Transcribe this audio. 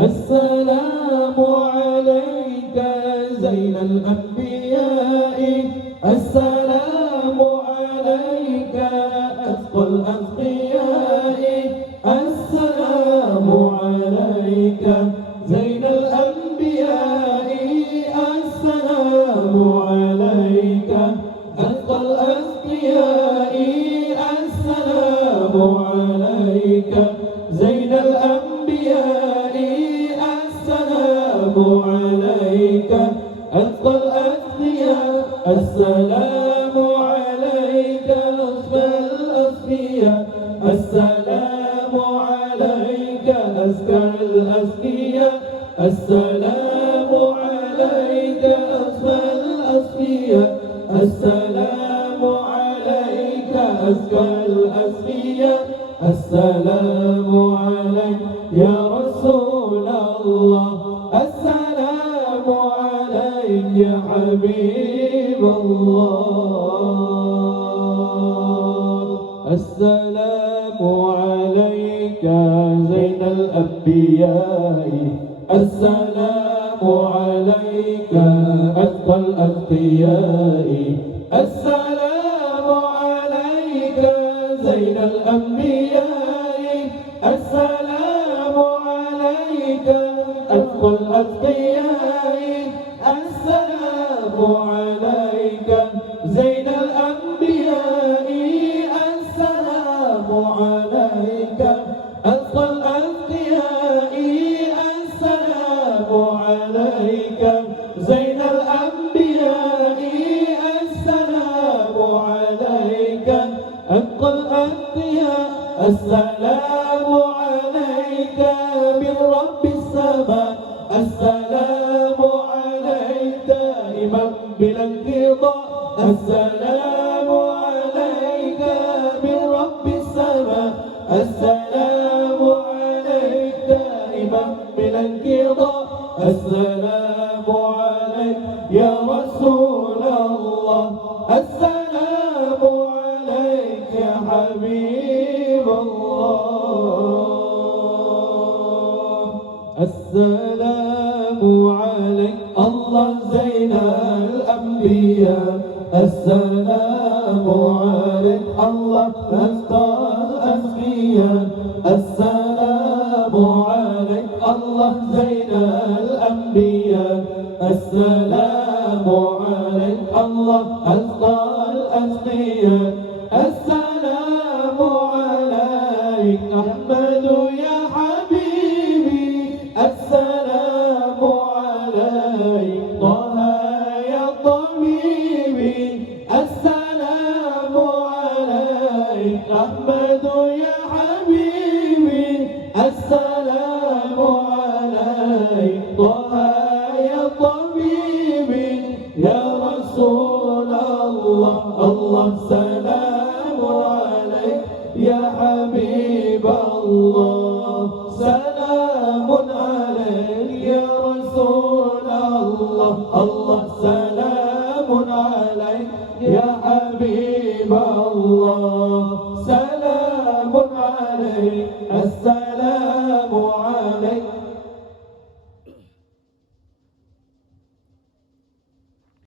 السلام عليك زين الأنبياء، السلام عليك أتقى الأتقياء، السلام عليك زين الأنبياء، السلام عليك أتقى الأتقياء، السلام عليك زين الأنبياء، السلام عليك أتقى الأتقياء، السلام عليك أصفى الأصفياء، السلام عليك أزكى الأزكياء، السلام عليك أصفى الأصفياء، السلام عليك أزكى الأزكياء، السلام عليك يا رسول الله، السلام عليك يا حبيب الله، السلام عليك زين الأنبياء، السلام عليك أتقى الأتقياء، السلام عليك زين الأنبياء، السلام عليك أتقى الأتقياء، السلام عليك زين الأنبياء، السلام عليك أتقى الأتقياء، السلام عليك زين الأنبياء، السلام عليك أتقى الأتقياء، السلام عليك من رب السماء، السلام عليك دائما بلا انقضاء، السلام عليك من رب السماء، السلام عليك دائما بلا انقضاء، السلام عليك يا رسول الله، السلام عليك يا حبيب الله، السلام عليك الله زين الأنبياء، السلام عليك الله أزكى الأزكياء، السلام عليك الله زين الأنبياء، السلام عليك الله أزكى الأزكياء، السلام عليك أحمد يا حبيبي، السلام عليك طه يا طبيبي، السلام عليك أحمد يا حبيبي، السلام عليك طه يا طبيبي يا رسول الله، الله سلام عليك يا حبيب الله، سلام عليك يا رسول الله، الله سلام عليك يا حبيب الله، سلام عليك